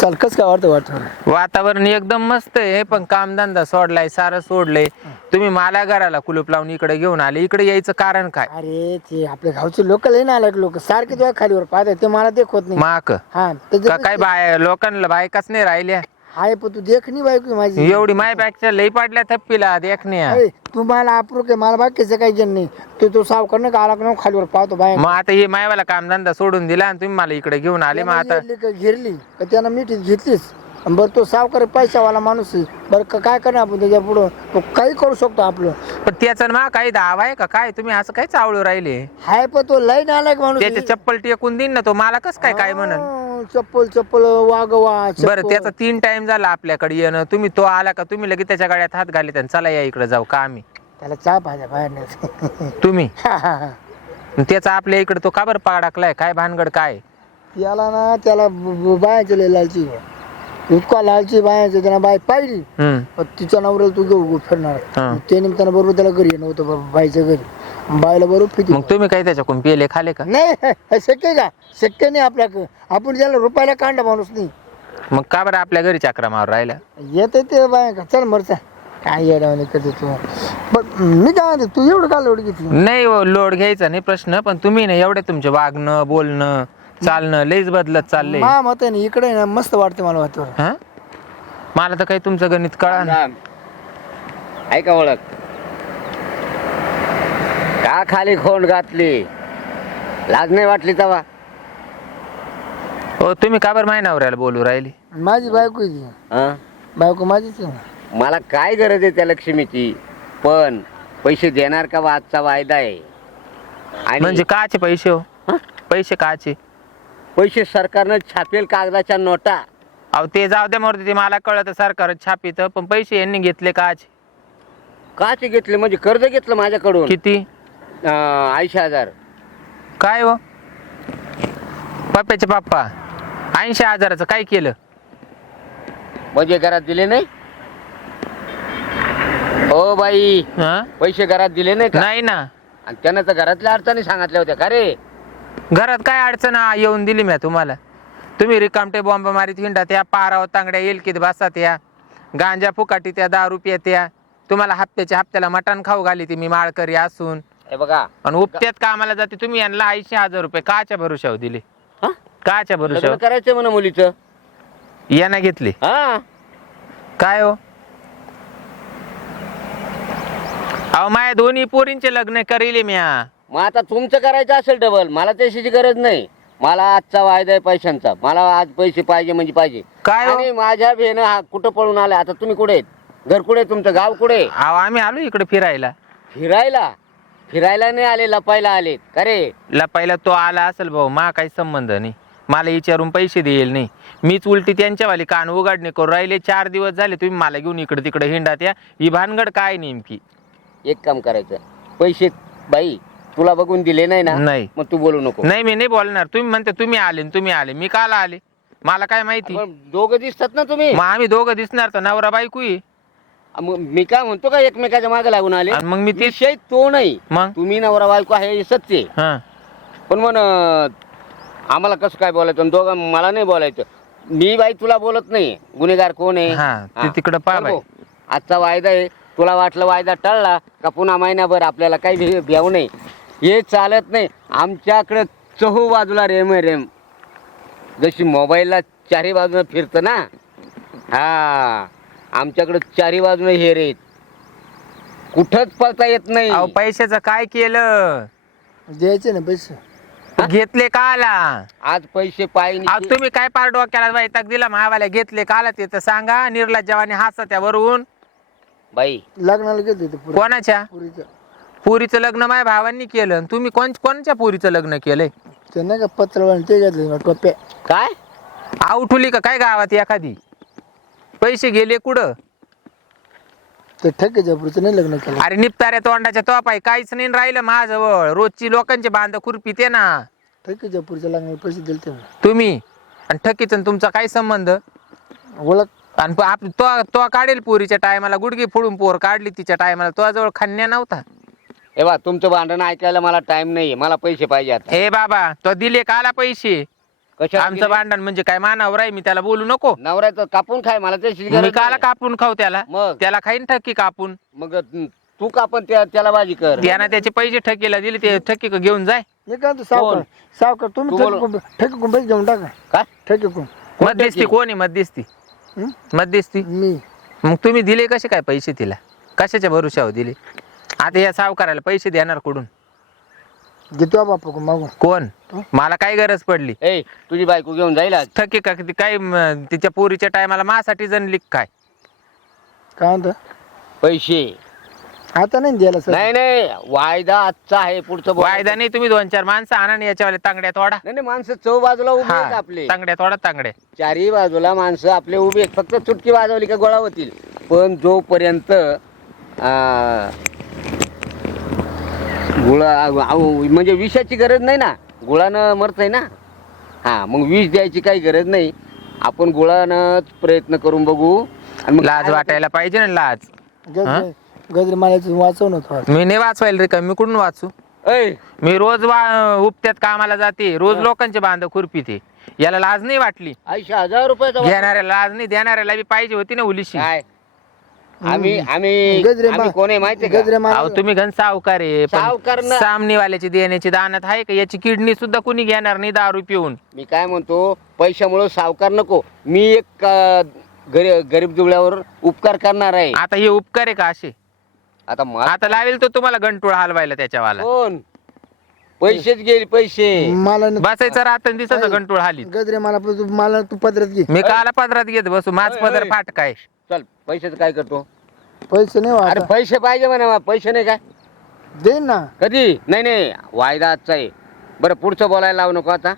चाल कस काय वाटतं वाटतं? वातावरण एकदम मस्त आहे पण कामधंदा सोडलाय सारं सोडलंय. तुम्ही मला घराला कुलूप लावून इकडे घेऊन आले इकडे यायचं कारण काय? अरे ते आपल्या गावचे लोक लय ना लोक. सारखे तुझ्या खालीवर पाहतात ते मला देखवत नाही. माक. हा का काय बाय लोकांना बायकाच नाही राहिल्या? हाय पण तू देख नाही बायको माझी. एवढी माय बॅगच्या लई पडल्या थप्पीला देखण्या अरे, तू मला अप्रूप आहे मला बाकीचं काही जण नाही. तू तो सावकार ना आला का खालीवर पाहतो बाय मग आता हे मायवाला कामधंदा सोडून दिला आणि तुम्ही मला इकडे घेऊन आले मग आता का घेरली का त्यानं मिठी घेतलीस? आणि बरं तो सावकार पैशावाला माणूस आहे. बरं का- काय करणार आपण त्याच्या पुढं? तो काही करू शकतो आपलं. पण त्याचा मा काही दावा आहे का काय? तुम्ही असं काय चावळू राहिले. हाय पण तो लय नालायक माणूस आहे. त्याचे चप्पल टेकून देईन ना तो मला कस काय काय म्हणन? चप्पल चप्पल वागवा बरं त्याचा तीन टाइम झाला आपल्याकडे येणं. तुम्ही तो आला का? तुम्ही लगेच त्याच्या गाड्यात हात घाले चला या इकडे जाऊ का आम्ही? त्याला चहा पाहिजे बाहेर नाही तुम्ही? त्याचा आपल्या इकडे तो का बरं पाडाकलाय? काय भानगड काय? त्याला ना त्याला बायाची लय लालची. इतका लालची बायाची त्याला बाय पाहिली. तिच्या नवऱ्याला तू घेऊ फिरणार. हा. ते निमित्तानं बरोबर त्याला घरी येणं होतं बा- बाईच्या घरी. बायला बरोबर फिती मग तुम्ही काय त्याच्याकडून पिले खाले का? नाही हे शक्य का? शक्य नाही आपल्याकडं आपण त्याला रुपयाला कांडा माणूस नाही. मग का बरं आपल्या घरी चक्रा मार राहिला येत ते बाय का? चल मरचा काय येडावणी करते तू? पण मी काय म्हणते तू एवढं का लोड घेतली? नाही हो, लोड घ्यायचा नाही प्रश्न पण तुम्ही ना एवढे तुमचे वागणं बोलणं चालणं लईच बदलत चाललंय मा मत आहे ना इकडे ना मस्त वाटते मला वातावरण हा? मला तर काही तुमचं गणित कळा ना. राम आहे का ओळख. का खाली खोंड घातली? लाज नाही वाटली तवा? हो तुम्ही का बरं माय नवऱ्याला बोलू राहिली? माझी बायको आहे ती. हं? बायको माझीच आहे ना. मला काय गरज आहे त्या लक्ष्मीची? पण पैसे देणार का वा आजचा वायदा आहे? आणि म्हणजे काचे पैसे हो? हं? पैसे काचे? पैसे सरकारनं छापेल कागदाच्या नोटा. अहो ते जाऊ द्या मोरते ते मला कळत सरकार छापीत पण पैसे यांनी घेतले काचे? काचे घेतले? म्हणजे कर्ज घेतलं माझ्याकडून? किती? ऐंशी हजार. काय हो? पप्प्याचे पप्पा. ऐंशी हजाराचं काय केलं? म्हणजे घरात दिले नाही? हो बाई. हा? पैसे घरात दिले नाही का? नाही ना. आणि त्यानं तर घरातल्या अडचणी सांगितल्या होत्या का रे? घरात काय अडचण? आ- येऊन दिली मी तुम्हाला. तुम्ही रिकामटे बॉम्ब मारीत हिंडा त्या पाराव तांगड्या येलकीत बसतात या. गांजा फुकाटी त्या दारू पित्या तुम्हाला हप्त्याच्या हप्त्याला मटण खाऊ घाली ती मी माळकरी असून. हे बघा. आणि उपत्यात कामाला जाते तुम्ही यांना ऐंशी हजार रुपये काच्या भरोशावर दिले. हा? काच्या लग्न भरोशावर. करायचंय म्हणा मुलीचं. यांना घेतले. हा. काय हो? अहो माझ्या दोन्ही पोरींचे लग्न करेले म्या. मग आता तुमचं करायचं असेल डबल मला त्याची गरज नाही. मला आजचा वायदा आहे पैशांचा. मला आज पैसे पाहिजे म्हणजे पाहिजे. काय हो? आणि माझ्या बेन हा कुठं पळून आला आता तुम्ही कुठे आहेत? घर कुठे आहे तुमचं? गाव कुठे आहे? अहो आम्ही आलो इकडे फिरायला. फिरायला? फिरायला नाही आले लपायला आले का रे? पहिला तो आला असेल भाऊ मा काही संबंध नाही. मला विचारून पैसे देईल नाही. मीच उलटी त्यांच्यावाली कान उघडणे करून राहिले. चार दिवस झाले तुम्ही मला घेऊन इकडे तिकडे हिंडात या. ही भानगड काय नेमकी? एक काम करायचं. पैसे बाई तुला बघून दिले नाही ना नाही. मग तू बोलू नको. नाही मी नाही बोलणार. तुम्ही म्हणते तुम्ही आले न तुम्ही आले. मी काला आले. मला काय माहिती? दोघं दिसतात ना तुम्ही? मग आम्ही दोघं दिसणार तर नवरा बायको आहे. मग मी काय म्हणतो का एकमेकाच्या मागे लागून आले? आणि मग मी ते विषय तो नाही. मग? तुम्ही नवरा बायको आहे हे सत्य आहे. हा. पण मग अं, आम्हाला कसं काय बोलायचं? आणि दोघं मला नाही बोलायचं. मी बाई तुला बोलत नाही. गुन्हेगार कोण आहे? हा, ते हा. तिकडं पहा बाई. भाऊ, आजचा वायदा आहे. तुला वाटलं वायदा टळला का पुन्हा महिनाभर आपल्याला काही भे- भेव नाही? हे चालत नाही. आमच्याकडे चहू बाजूला रेम आहे रेम. जशी मोबाईलला चारी बाजूने फिरतं ना? हा. आमच्याकडे चारी बाजूने हे रे कुठंच पळता येत नाही. अहो पैशाचं काय केलं? द्यायचे ना पैसे. घेतले का आला? आज पैसे पाहिजे. अहो तुम्ही काय पार डोक्याला वैताग दिला महावाल्या घेतले का आला ते तर सांगा. निर्लज जवानी हसा त्यावरून बाई. लग्नाला घेतो ते पुरी. कोणाच्या? पुरीचं. पुरीचं लग्न माझ्या भावांनी केलं आणि तुम्ही कोण कोणच्या पुरीचं लग्न केलंय? ते नाही का पत्रवाणी ते घेतले टोप्या. काय? आउठुली का काय गावात एखादी? पैसे गेले कुठं? ते ठेकेच्या नाही लग्न केलं. अरे निपताऱ्या तोंडाच्या तोपाय काहीच नाही राहिलं माझ्याजवळ. रोजची लोकांचे बांध खुरपी ते ना. ठेकेच्या लग्नाला पैसे दिले ते तुम्ही? आणि ठकीचं आणि तुमचा काय संबंध? ओळख. आणि प- आप तो तो काढेल पोरीच्या टायमाला. गुडगी फोडून पोर काढली तिच्या टायमाला. तो जवळ खन्या नव्हता. हे बा तुमचं भांडण ऐकायला मला टाइम नाहीये. मला पैसे पाहिजे आता. ए बाबा तो दिले काला पैसे. कशाला आमचं? भांडण म्हणजे काय? मानावर आहे मी त्याला बोलू नको. नवऱ्याचं कापून खाय मला त्याची मी गरज काला नाही. कापून खाऊ त्याला? मग? त्याला खाईन ठक्की कापून. मग तू कापून त्या- त्याला भाजी कर. त्यानं त्याचे पैसे ठकीला दिले ते ठक्की का घेऊन जाय. मी काय म्हणतो सावकार कोण? सावकार तुम्ही तू बोल. ठेके कोण पैसे घेऊन टाका. काय ठेके कोण मध्यस्थी कोण आहे मध्यस्थी हं? मध्यस्थी मी. मग तुम्ही दिले कसे काय पैसे तिला? कशाच्या भरोशावर दिले? आता या सावकाराला पैसे देणार कुठून? घेतो बापा कोण? मागून कोण? मला काय गरज पडली? ए तुझी बायको घेऊन जाईल आज. थकी का? ती काय म, तिच्या पोरीच्या टायमाला मासाठी जणली का काय? काय म्हणतो? पैसे. आता नाही द्यायला सर? नाही नाही. वायदा आजचा आहे पुढचं. वायदा नाही तुम्ही दोन चार माणसं आणा आणि याच्यावाले तांगड्या तोडा. नाही नाही माणसं चौ बाजूला उभी आहेत हा आपले. तांगड्या तोडा तांगड्या. चारही बाजूला माणसं आपले उभी आहेत. फक्त चुटकी वाजवली का गोळा होतील. पण जोपर्यंत आ, गुळा म्हणजे विषाची गरज नाही ना. गुळानं मरत आहे ना. हा मग विष द्यायची काही गरज नाही. आपण गुळानं प्रयत्न करून बघू. आणि मग लाज वाटायला पाहिजे ना लाज. गजरे गजरे मालाचं वाचवणं थोडं. मी नाही वाचवायला रे का? मी कुठून वाचू? ऐ, मी रोज वा उपत्यात कामाला जाते. रोज लोकांचे बांध खुरपीते. याला लाज नाही वाटली. ऐंशी हजार रुपयाचा वाटा. घेणाऱ्याला लाज नाही देणाऱ्याला बी पाहिजे होती ना उलिशी. काय? आम्ही आम्ही गजरे आम्ही मा- कोण आहे माहितीये का? गजरे अहो तुम्ही घन सावकार आहे सावकार पण ना. सामनीवाल्याची देण्याची दानत आहे का? याची किडनी सुद्धा कुणी घेणार नाही दारू पिऊन? मी काय म्हणतो पैशामुळे सावकार नको. मी एक अ, गरी- गरीब दुबळ्यावर उपकार करणार आहे. आता हे उपकार आहे का असे? आता मला आता लावेल तो तुम्हाला गंटूळ हलवायला त्याच्यावाला. कोण? पैसेच गेले पैसे. मला न- बसायचं रात्र दिसायचं ऐ. गंटूळ हालीत. गजरे मला पण तू- मला तू पदरात घे. मी काला पदरात घेत बसू माझ पदर ऐ. फाट काय चल पैशाचं काय करतो? पैसे नाही अरे पैसे पाहिजे म्हणा मला, पैसे नाही काय? देईन ना. कधी? नाही नाही वायदा आजचा आहे. बरं पुढचं बोलायला लावू नको आता.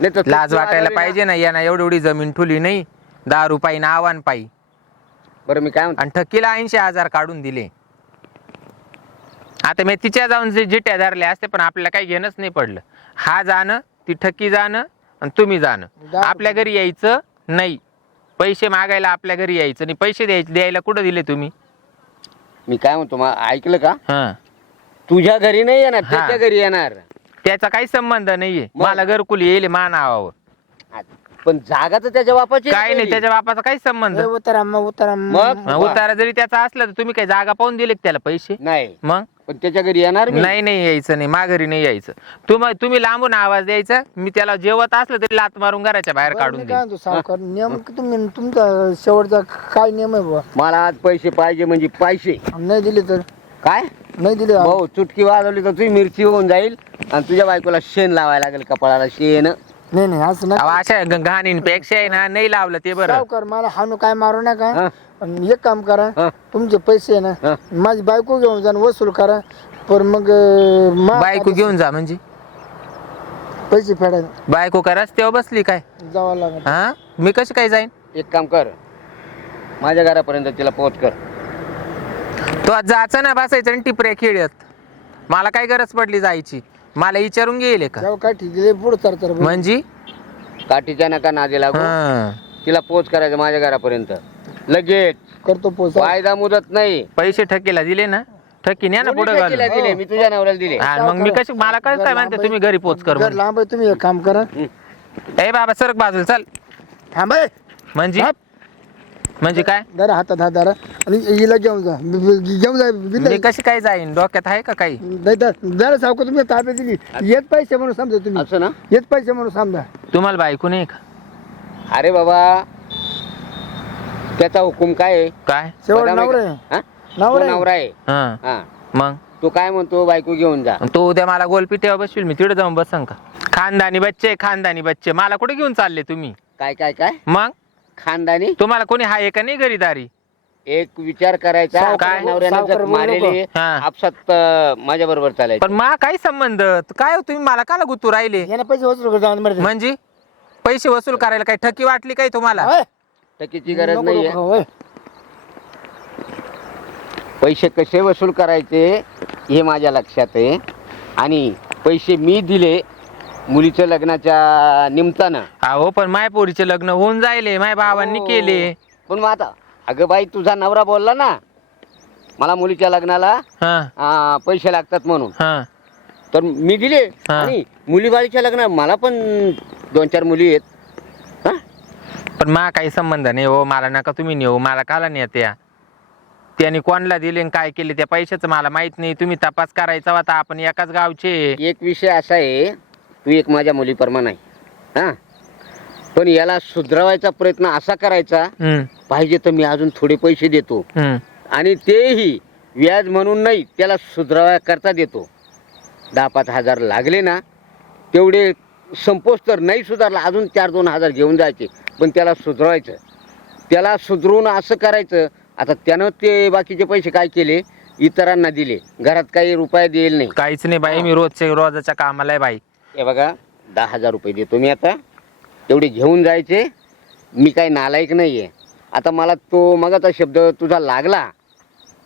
नाही तर लाज वाटायला. पाहिजे ना यांना एवढी एवढी जमीन ठुली नाही. दारू पायी ना आव्हान पायी बरं मी काय म्हणतो? आणि ठकीला ऐंशी हजार काढून दिले. आता मी तिच्या जाऊन जे जिट्या धरल्या असते पण आपल्याला काही घेणंच नाही पडलं. हा जाणं ती ठकी जाणं आणि तुम्ही जाणं. आपल्या घरी यायचं नाही. पैसे मागायला आपल्या घरी यायचं आणि पैसे द्यायचे द्यायला कुठं दिले तुम्ही? मी काय म्हणतो ऐकलं का? हा. तुझ्या घरी नाही येणार हा. त्याच्या घरी येणार. त्याचा काही संबंध नाहीये. मग? मला घरकुल येईल मा नावावर. पण जागा तर त्याच्या बापाची काय नाही त्याच्या बापाचा काही संबंध. उतारा मग उतारा मग? मग उतारा जरी त्याचा असला तर तुम्ही काही जागा पाहून दिले का त्याला पैसे? नाही. मग? पण त्याच्या घरी येणार मी? नाही नाही यायचं नाही. माघारी नाही यायचं. तुम्ही तुम्ही लांबून आवाज द्यायचा. मी त्याला जेवत असलं तरी लात मारून घराच्या बाहेर काढून काय सावकार तुम्ही तुमचा शेवटचा काय नियम आहे बुवा? मला आज पैसे पाहिजे म्हणजे पैसे नाही दिले तर? काय? नाही दिले भाऊ चुटकी वाजवली तर तुझी मिरची होऊन जाईल. आणि तुझ्या बायकोला शेण लावायला लागेल कपाळाला शेण. नाही नाही असं अहो, नाही अशा घाणींपेक्षा आहे ना नाही लावलं ते बरं. सावकार मला हाणू काय मारू नका. हा. आणि एक काम करा हा. तुमचे पैसे आहे हा. ना माझी बायको घेऊन जा आणि वसूल करा पण मग अं, मा- बायको घेऊन जा म्हणजे? पैसे फेडायला. बायको का रस्त्यावर बसली काय? जावं लागेल. हा? मी कशी काय जाईन? एक काम कर माझ्या घरापर्यंत तिला पोहोच कर. तो आज जायचं ना बसायचं आणि टिपऱ्या खेळत. मला काय गरज पडली जायची? मला विचारून गेले का? जाऊ पुढे तर तर म्हणजे? काठीच्या नका नादी लागू. हा. तिला पोच करायचं माझ्या घरापर्यंत. लगेच. करतो पोच वायदा मुदत नाही. पैसे ठकीला दिले ना? ठकी न्या ना पुढे दिले मी तुझ्या नवऱ्याला दिले. मग मी कशी मला काय काय म्हणते तुम्ही घरी पोच कर म्हणून. लांब आहे तुम्ही एक काम करा. ए बाबा सरक बाजूला चल. थांब ए. म्हणजे. म्हणजे काय? जरा हातात हात धरा. आणि हिला घेऊन जा. ब- ब- घेऊन जा मी. कशी काय जाईन? डोक्यात आहे का काही? नाही तर जरा सावकार तुम्ही ताब्यात दिली. येत पैसे म्हणून समजा तुम्ही. असं ना? येत पैसे म्हणून समजा. तुम्हाला बायको नाही का? अरे बाबा त्याचा हुकूम काय आहे? काय? शेवट बदाम आहे नवरा का? आहे हा? नवरा तो आहे. नवरा आहे. हा. हा. मग? तो काय म्हणतो? बायको घेऊन जा. तो उद्या मला गोलपिट्यावर बसवील मी तिकडे जाऊन बसन का? खानदानी बच्चे खानदानी बच्चे. मला कुठे घेऊन चालले तुम्ही? काय काय काय? मग? खानदानी? तुम्हाला कोणी हाय का नाही घरीदारी एक विचार करायचा. सावकार- आपल्या नवऱ्यानं सावकार जर बोलू मारलेली नको. हा. आपसात माझ्या बरोबर चालायचं. पण मा काय संबंध? काय हो तुम्ही? मला काला गुतू राहिले? याने पैसे वसूल कर जाऊन मरते. म्हणजे? पैसे वसूल करायला काही ठकी वाटली काय तुम्हाला? टकीची गरज नको, होय. पैसे कसे वसूल करायचे हे माझ्या लक्षात आहे. आणि पैसे मी दिले मुलीच्या लग्नाच्या निमतानं. अहो पण माय पोरीचे लग्न होऊन जायले माय भावांनी हो. केले. पण मग आता अगं बाई तुझा नवरा बोलला ना मला मुलीच्या लग्नाला हा. आ, पैसे लागतात म्हणून. हा. तर मी दिले हा. आणि मुलीबाळीच्या लग्न मला पण दोन चार मुली आहेत. हा पण मा काही संबंध नाही हो मला नका तुम्ही नेऊ मला काला नेत्या त्याने कोणला दिले आणि काय केले त्या पैशाचं मला माहीत नाही. तुम्ही तपास करायचा होता आपण एकाच गावचे. एक विषय असा आहे तू एक माझ्या मुलीप्रमाणे आहे हा? पण याला सुधरवायचा प्रयत्न असा करायचा हम्म, पाहिजे तर मी अजून थोडे पैसे देतो. हम्म. आणि तेही व्याज म्हणून नाही त्याला सुधरवा करता देतो. दहा पाच हजार लागले ना तेवढे संपोच तर नाही सुधारला अजून चार दोन हजार घेऊन जायचे पण त्याला सुधरवायचं त्याला सुधरवून असं करायचं आता त्यानं ते बाकीचे पैसे काय केले? इतरांना दिले. घरात काही रुपये देईल नाही. काहीच नाही बाई मी रोजच्या रोजाच्या कामाला आहे बाई. हे बघा दहा हजार रुपये देतो मी आता. तेवढे घेऊन जायचे मी काही नालायक नाही आहे आता मला तो मगाचा शब्द तुझा लागला.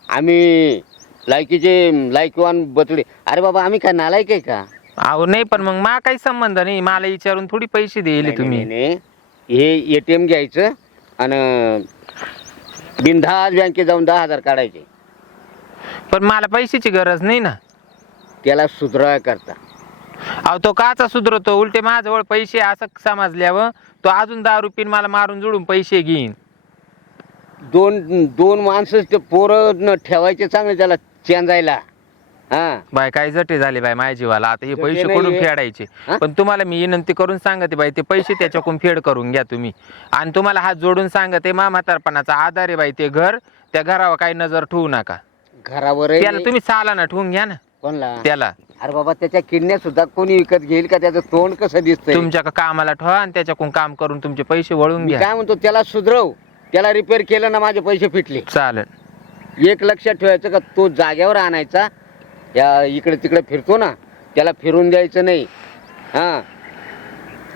आम्ही लायकीचे लायकीवान बतडे. अरे बाबा आम्ही काय नालायक आहे का? अहो नाही पण मग मा काही संबंध नाही. मला विचारून थोडी पैसे दिले नाही, तुम्ही. नाही, नाही. हे ए टी एम घ्यायचं आणि बिनधास्त बँकेत जाऊन दहा हजार काढायचे. पण मला पैशाची गरज नाही ना. त्याला सुधरावा करता. अहो तो काचा सुधरतो. उलटे माझ्याजवळ पैसे असं समजल्यावर तो अजून दहा रुपये मला मारून जुडून पैसे घेईन. दोन दोन माणसं ते पोरं न ठेवायचे चांगले त्याला चेंजायला. हा. बाय काय जटे झाले बाय माझ्या जीवाला. आता हे पैसे नाहीये. कडून फेडायचे? हा? पण तुम्हाला मी विनंती करून सांगते बाई ते पैसे त्याच्याकडून फेड करून घ्या तुम्ही. आणि तुम्हाला हात जोडून सांगते मा म्हातारपणाचा आधार आहे बाई ते घर त्या घरावर काही नजर ठेवू नका. घरावर त्याला तुम्ही सालाना ठेवून घ्या ना. कोणला? त्याला. अरे बाबा त्याच्या किडण्या सुद्धा कोणी विकत घेईल का? त्याचं तोंड कसं दिसतंय? तुमच्या का- कामाला ठेवा आणि त्याच्याकडून काम करून तुमचे पैसे वळून मी घ्या. काय म्हणतो त्याला सुधरव. त्याला रिपेअर केलं ना माझे पैसे फिटले. चालेल. एक लक्षात ठेवायचं का? तो जाग्यावर आणायचा या इकडे तिकडे फिरतो ना त्याला फिरून द्यायचं नाही. हा.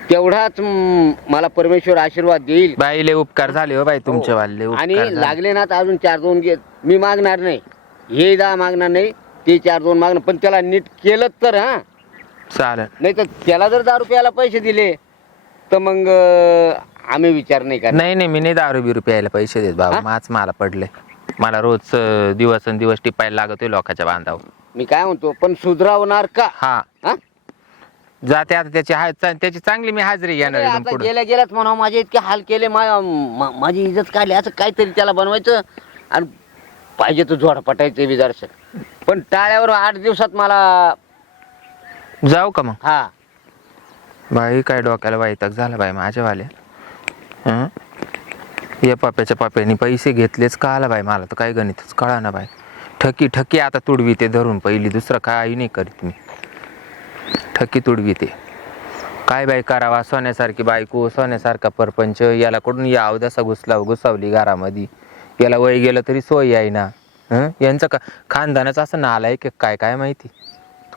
तेवढाच मला परमेश्वर आशीर्वाद देईल. बाईले उपकार झाले हो बाई तुमचे वाले आणि. लागले ना तर अजून चार दोन घे मी मागणार नाही. हे दहा मागणार नाही ते चार दोन मागणार. पण त्याला नीट केलं तर हा. चालेल. नाही तर त्याला जर दहा रुपयाला पैसे दिले तर मग आम्ही विचार नाही करणार. नाही नाही मी नाही दारू बिरू प्यायला पैसे देत बाबा. हा? माच मला पडले. मला रोज दिवस दिवस टिपायला लागतोय लोकांच्या बांधावर. मी काय म्हणतो पण सुधरावणार का? हा. हा? जाते आता त्याची हा- चा- त्याची चांगली मी हाजरी घेणार इथून पुढं. गेल्या गेल्याच म्हणा माझे इतके हाल केले मा- मा- माझी इज्जत काढली असं काहीतरी त्याला बनवायचं आणि पाहिजे तर जोड पटायचं विदर्शन. पण टाळ्यावर आठ दिवसात मला जाऊ का मग? हा. बाई काय डोक्याला वाईटक झाला बाई माझ्यावाले हं? या पाप्याच्या पाप्याने पैसे घेतलेच का आला बाई? मला तर काय गणितच कळा ना बाई. ठकी ठकी आता तुडवी ते धरून. पहिली दुसरं काही नाही करीत मी. ठकी तुडवी ते काय बाई करावा? सोन्यासारखी बायको सोन्यासारखा परपंच. याला कुठून या अवदसा घुसला घुसावली घरामध्ये. याला वय गेलं तरी सोय आहे ना? यांचं का खानदानाचं असं नालाय की काय काय माहिती?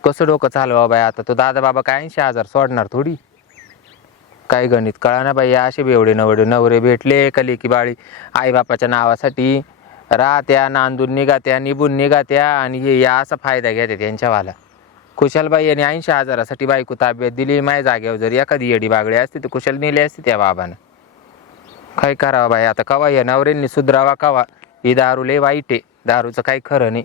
कसं डोकं चालवा बाई आता? तो दादा बाबा काय ऐंशी हजार सोडणार थोडी? काय गणित? कळा ना बाई असे बेवडे नवडे नवरे भेटले कली की बाळी. आई बापाच्या नावासाठी राहत्या नांदून निघात्या निघा निघात्या आणि हे या असा फायदा घेते त्यांच्यावाला. कुशलबाई यांनी ऐंशी हजारासाठी बायको ताब्यात दिली. माझ्या जागेवर जर एखादी येडी बागडी असती तर कुशल नेली असती त्या बाबानं. काय करावं बाई? आता कवा या नवऱ्यांनी सुधरावा कवा? ही दारू लय वाईट आहे. दारूचं काही खरं नाही.